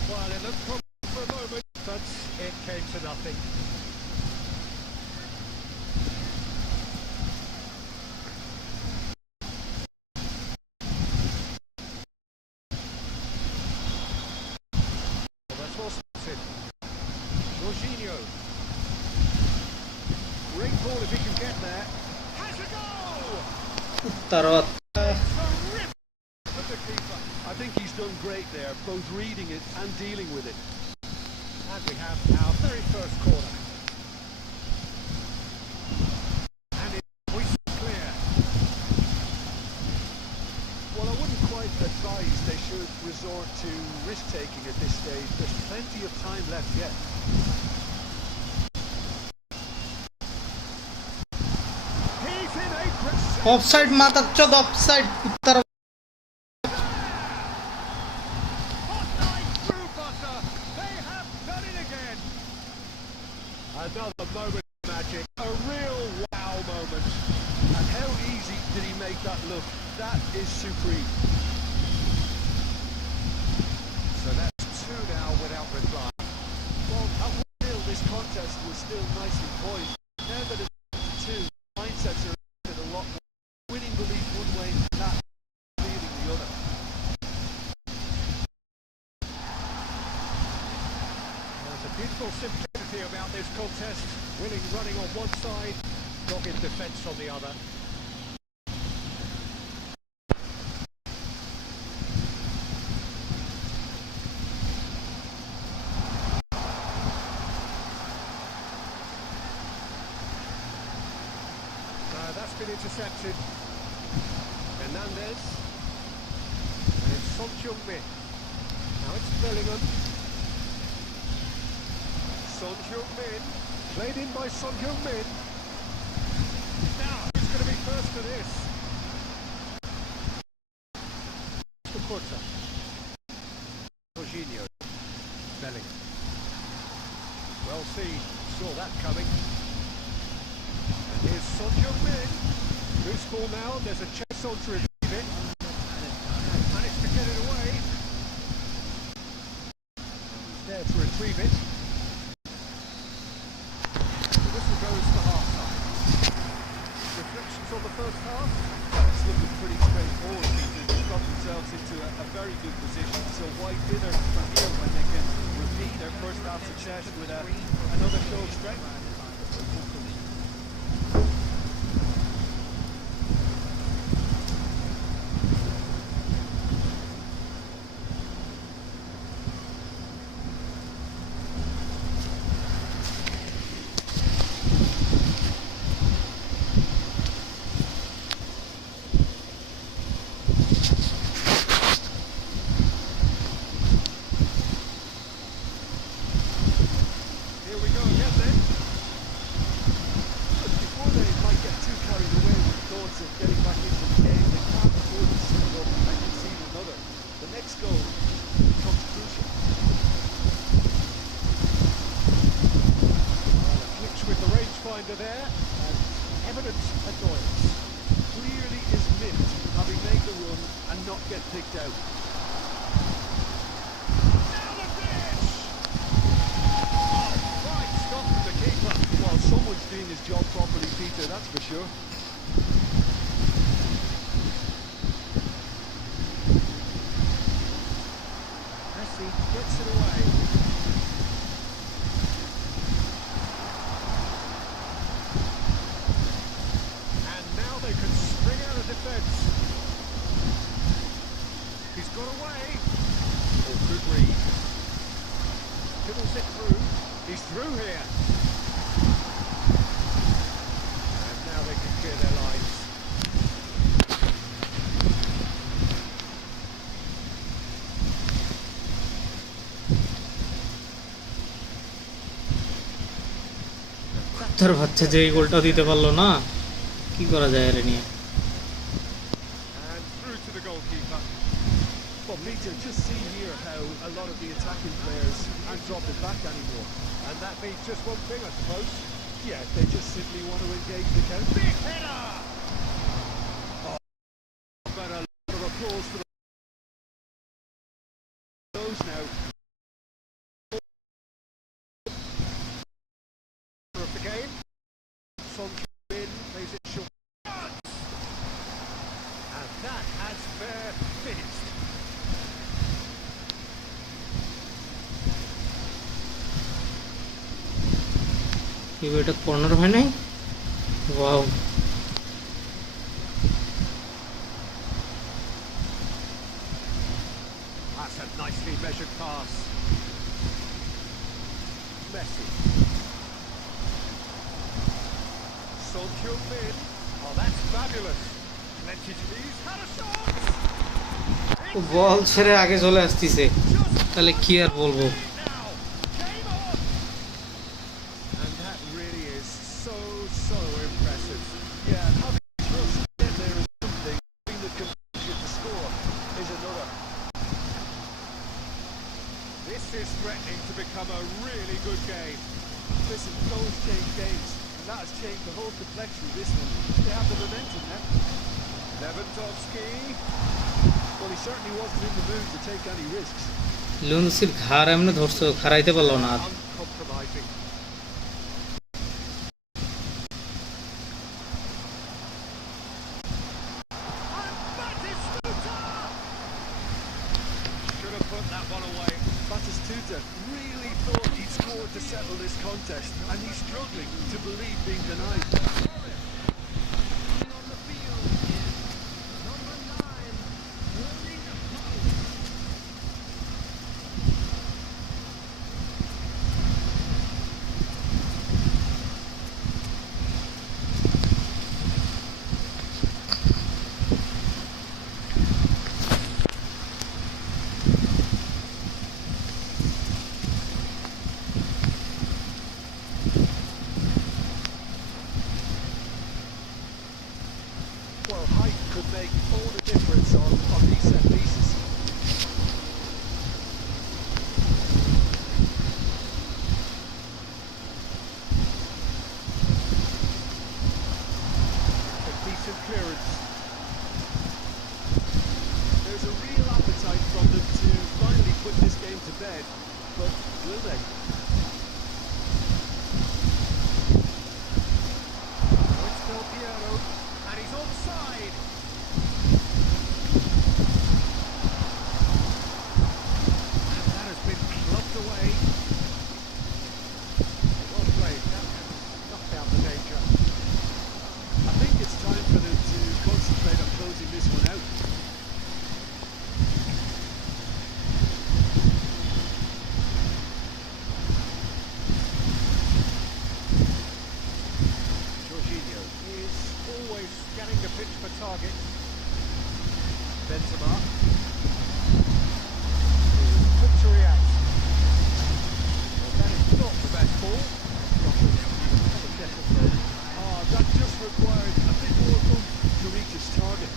Well, it looked promising for a moment, but it came to nothing. Jorginho. Great ball if he can get there. Has a goal! Tarot. Terrific of the keeper. I think he's done great there, both reading it and dealing with it. And we have our very first corner. And it's hoist clear. Well, I wouldn't quite advise they should resort to risk-taking at this stage. There's plenty of time left yet. He's in a press. Offside, mata chod offside. Uttar. Hotline through butter. They have done it again. Another moment of magic. A real wow moment. And how easy did he make that look? That is supreme. So that's two now without reply. Well, at 1-0 this contest was still nicely poised. Now that it's 2, mindsets are in a lot more. Winning belief one way, not feeling the other. There's a beautiful simplicity about this contest. Winning running on one side, dogged defence on the other. That's been intercepted. Hernandez. And it's Son Heung-min. Now it's Bellingham. Son Heung-min. Played in by Son Heung-min. Now, who's going to be first to this? Kurta. Jorginho. Bellingham. Well seen. Saw that coming. And here's Son Heung-min. Loose ball now. There's a chance on to retrieve it. Managed to get it away. He's there to retrieve it. The whistle goes for half-time. Reflections on the first half? It's looking pretty straightforward, Peter. They've got themselves into a very good position. So why dither from here when they can repeat their first half success with another show of strength? Here we go again then. over there, and evident annoyance. Clearly is miffed, having made the run and not get picked out. Now the dish! Oh, fine stop from the keeper. Well, someone's doing his job properly, Peter, that's for sure. Messi gets it away. And now they can spring out of defence. He's got away. Or could read. Fiddles it through. He's through here. And now they can clear their lines. তোর বাচ্চা যে এই গোলটা দিতে পারলো না, কি করা যায় এর নিয়ে? And through to the goalkeeper. Well, Peter, just see here how a lot of the attacking players aren't dropping back anymore. And that means just one thing, I suppose. Yeah, they just simply want to engage the counter. Big header! Oh, but a lot of applause for those now. Of the game. Son in, plays it short. And that has finished. কি এটা corner হয় নাই? Wow, That's a nicely measured pass. Messi. Son in. Oh, that's fabulous. Plenty to these. Had a shot. বল ছেড়ে আগে চলে আসতেছে, তাহলে কি আর বলবো? Now, game on. And that really is so impressive. Yeah, having just get there is something. Having the conviction to score is another. This is threatening to become a really good game. Listen, goals change games, and that has changed the whole complexion of this one. They have the momentum now. Lewandowski. Well, he certainly wasn't in the mood to take any risks. লুনসির ঘাড় এমনি ধরছো, খারাইতে পারলো না। Uncompromising. Should have put that one away. Batistuta really thought he'd scored to settle this contest, and he's struggling to believe being denied. Well, height could make all the difference on these set pieces. A decent clearance. There's a real appetite from them to finally put this game to bed, but will they? It's Del Piero. And he's onside. And that has been clubbed away. Well played. That has knocked out the danger. I think it's time for them to concentrate on closing this one out. Jorginho is always scanning the pitch for targets. Benzema. Quick to react. Well, that is not the best ball. Oh, that just required a bit more oomph to reach its target.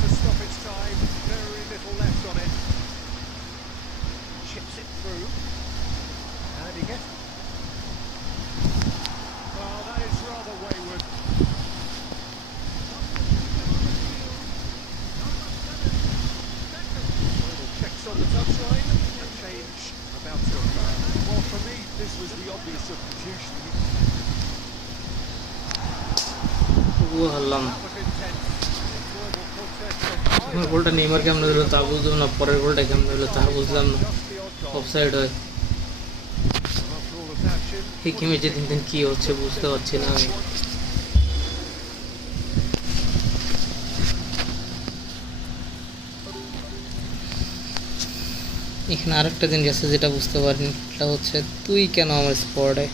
To stop its time, very little left on it. Chips it through. And he gets about to occur? Well, for me, this was the obvious substitution. তবুও হারলাম। That was intense. An enjoyable contest from প্রথমে either. গোলটা Neymar কেমনে দিল তা বুঝলাম না, পরের গোলটা কেমনে দিল তা বুঝলাম না। Just the odd goal. Offside হয়। After all of that, Jim, এই গেমে যে দিন দিন কী হচ্ছে বুঝতে পারছি না আমি। এখানে আরেকটা জিনিস আছে যেটা বুঝতে পারিনি, সেটা হচ্ছে তুই কেন আমার স্পটে।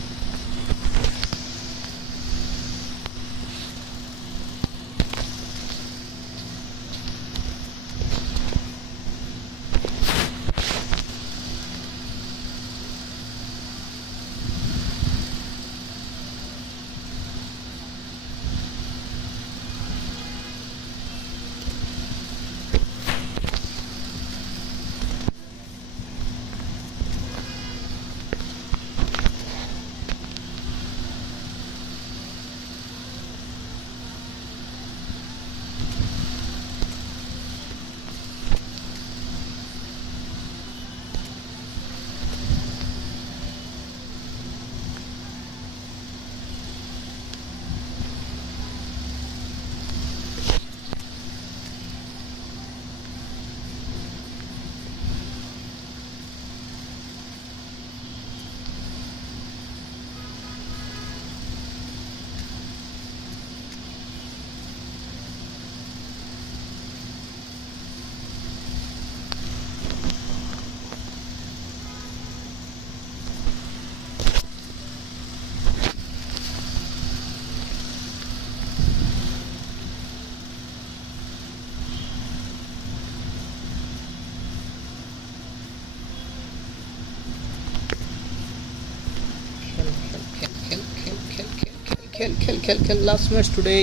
খেল last match today.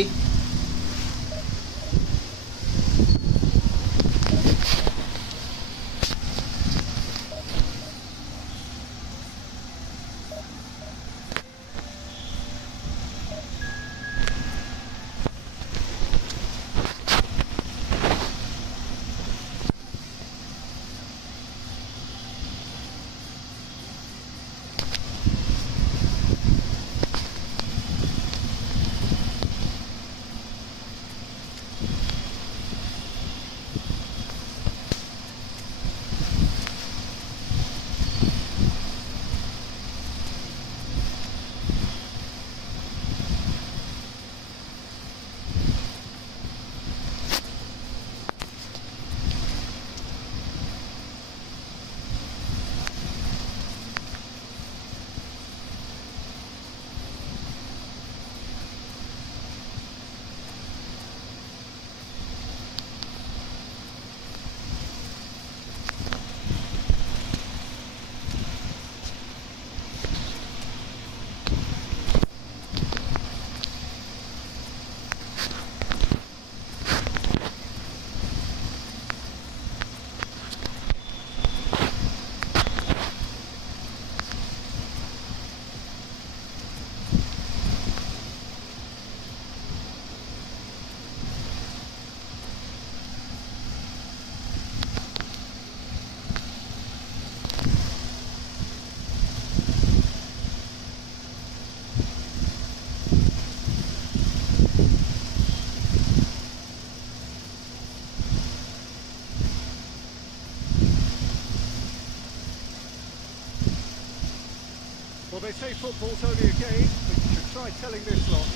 Well, they say football's only a game, but you should try telling this lot.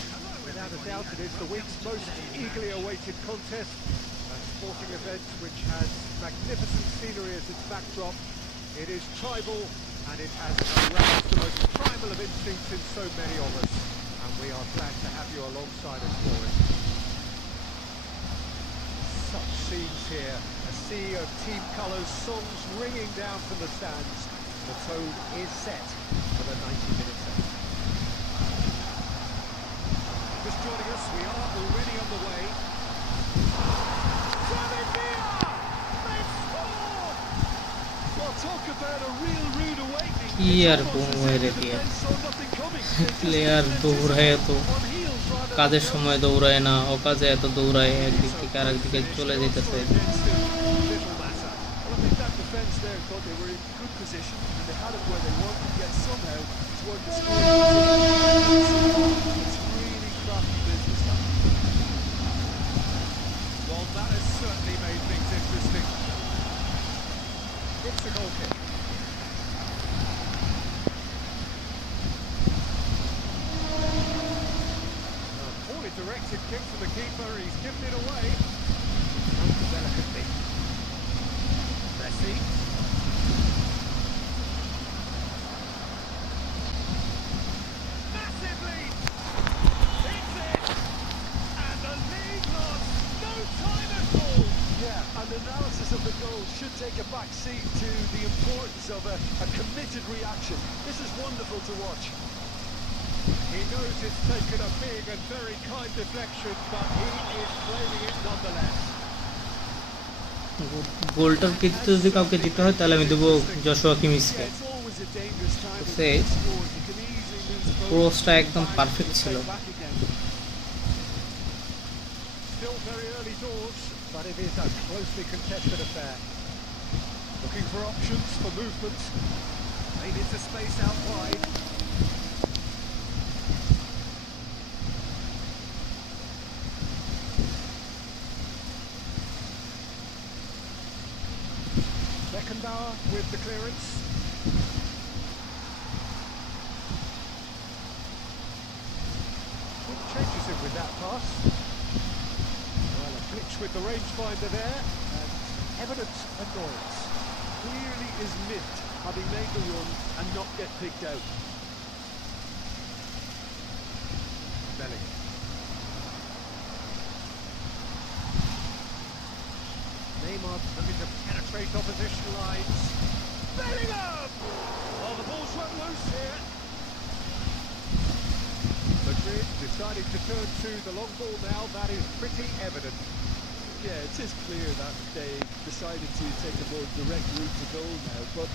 Without a doubt, it is the week's most eagerly awaited contest, a sporting event which has magnificent scenery as its backdrop. It is tribal, and it has aroused the most primal of instincts in so many of us, and we are glad to have you alongside us for it. Such scenes here, a sea of team colours, songs ringing down from the stands. The tone is set for the 90-minute session. Just joining us, we are already on the way. They've scored! Well, talk about a real rude awakening. কি আর মেরে দিয়ে player দৌড়ায় তো কাজের সময় দৌড়ায় না, অকাজে এত দৌড়ায়, একদিক থেকে আরেক দিকে চলে যেতেছে। Little matter. Well, I think that defence there thought they were in good position and they had it where they wanted, yet somehow it's worth the score. It's really crafty business, that. Well, that has certainly made things interesting. It's a goal kick. A poorly directed kick from the keeper. He's given it away. Delicately. Messi. Massive lead. It's it. And the lead lost no time at all. Yeah, and analysis of the goal should take a back seat to the importance of a committed reaction. This is wonderful to watch. He knows it's taken a big and very kind deflection, but he is claiming it nonetheless. গোলটার কৃতিত্ব যদি কাউকে দিতে হয় তাহলে আমি দেবো Joshua কিমিচকে। Yeah, it's always a dangerous time in Say, these scores. You can easily lose focus. ক্রসটা একদম perfect ছিল। Back again. Still very early doors, but it is a closely contested affair. Looking for options for movement. Made into space out wide. Beckenbauer with the clearance. Good changes it with that pass. Well, a glitch with the rangefinder there, and evident annoyance. Clearly is miffed having made the run and not get picked out. Bellingham. Neymar looking to penetrate opposition lines. Bellingham! Oh, the ball's run loose here. Madrid decided to turn to the long ball now. That is pretty evident. Yeah, it is clear that they decided to take a more direct route to goal now, but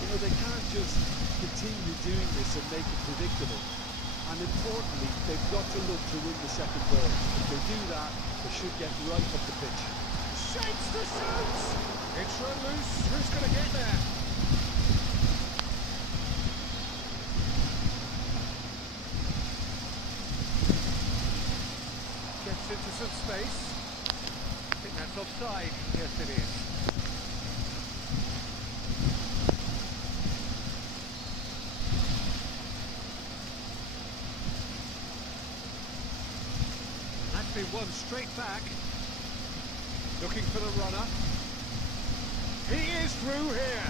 you know they can't just continue doing this and make it predictable. And importantly, they've got to look to win the second ball. If they do that, they should get right up the pitch. Shapes to shoot! It's run loose. Who's going to get there? Gets into some space. I think that's offside. Yes, it is. That's been won straight back. Looking for the runner. He is through here.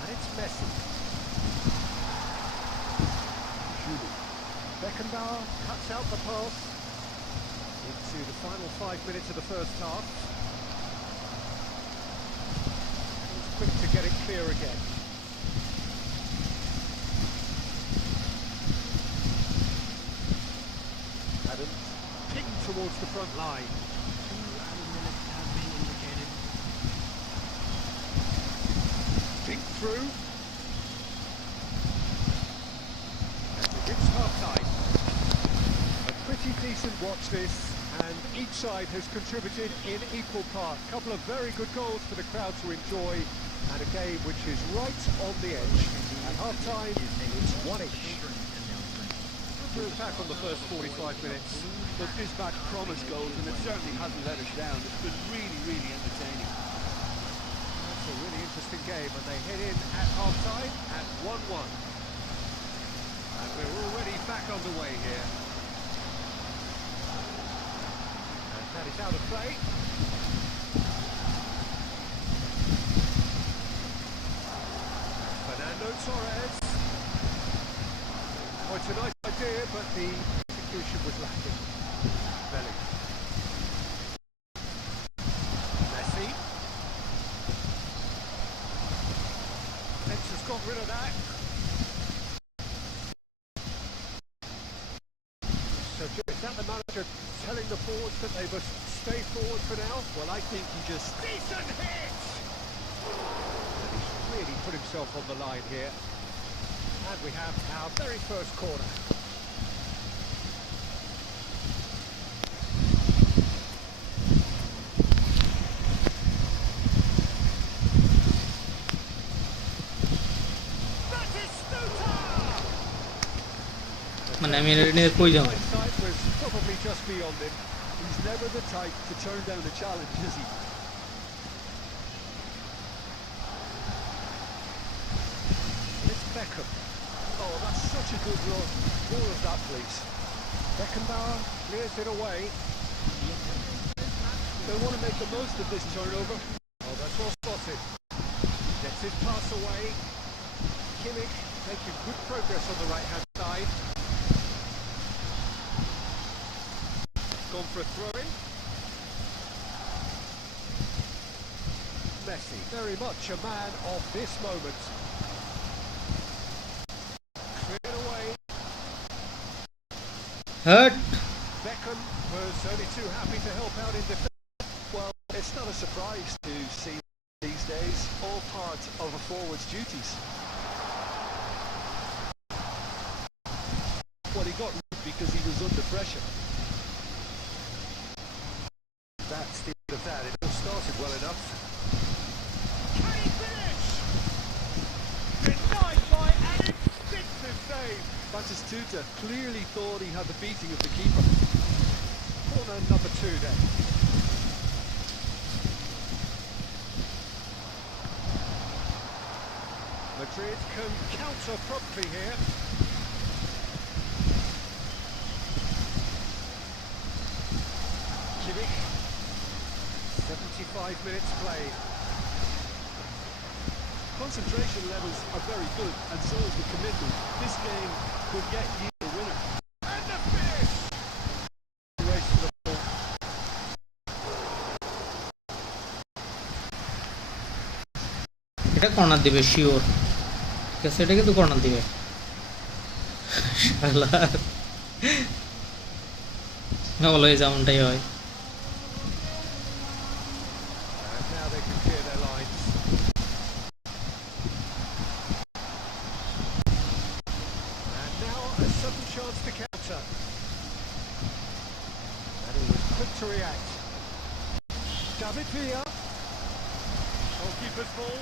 And it's Messi. Julie. Beckenbauer cuts out the pass into the final 5 minutes of the first half. He's quick to get it clear again. Adams pinged towards the front line. Think through. And it's half-time. A pretty decent watch this, and each side has contributed in equal part. A couple of very good goals for the crowd to enjoy, and a game which is right on the edge. At half-time, it's 1-each. Good attack on the first 45 minutes. But this match promised goals and it certainly hasn't let us down. It's been really, really entertaining. It's a really interesting game, and they head in at half-time at 1-1. And we're already back underway here. And that is out of play. Fernando Torres. Oh, it's a nice idea, but the execution was lacking. Bellingham. Messi. Has got rid of that. So is that the manager telling the forwards that they must stay forward for now? Well, I think he just... Decent hit! And he's really put himself on the line here. And we have our very first corner. আমি এটা নিয়ে কই যাব Hindsight was probably just beyond him. He's never the type to turn down a challenge, is he? It's Beckham. Oh, that's such a good run. More of that, please. Beckenbauer clears it away. They want to make the most of this turnover. Oh, that's well spotted. Gets his pass away. Kimmich making good progress on the right-hand side. Gone for a throw-in. Messi, very much a man of this moment. Cleared away. Hot Beckham was only too happy to help out in defence. Well, it's not a surprise to see these days all part of a forward's duties. Well, he got rid because he was under pressure. That's the end of that. It all started well enough. Can he finish? Denied by an instinctive save. Batistuta clearly thought he had the beating of the keeper. Corner number 2 then. Madrid can counter promptly here. Kimmich. 75 minutes played. Concentration levels are very good, and so is the commitment. This game could get you the winner. And the finish! Race to the ball. এটা corner দিবে sure ঠিক আছে এটা কিন্তু corner দিবে শালা always এমনটাই হয় And now they can clear their lines. And now a sudden chance to counter. And he was quick to react. David Villa. Goalkeeper's ball.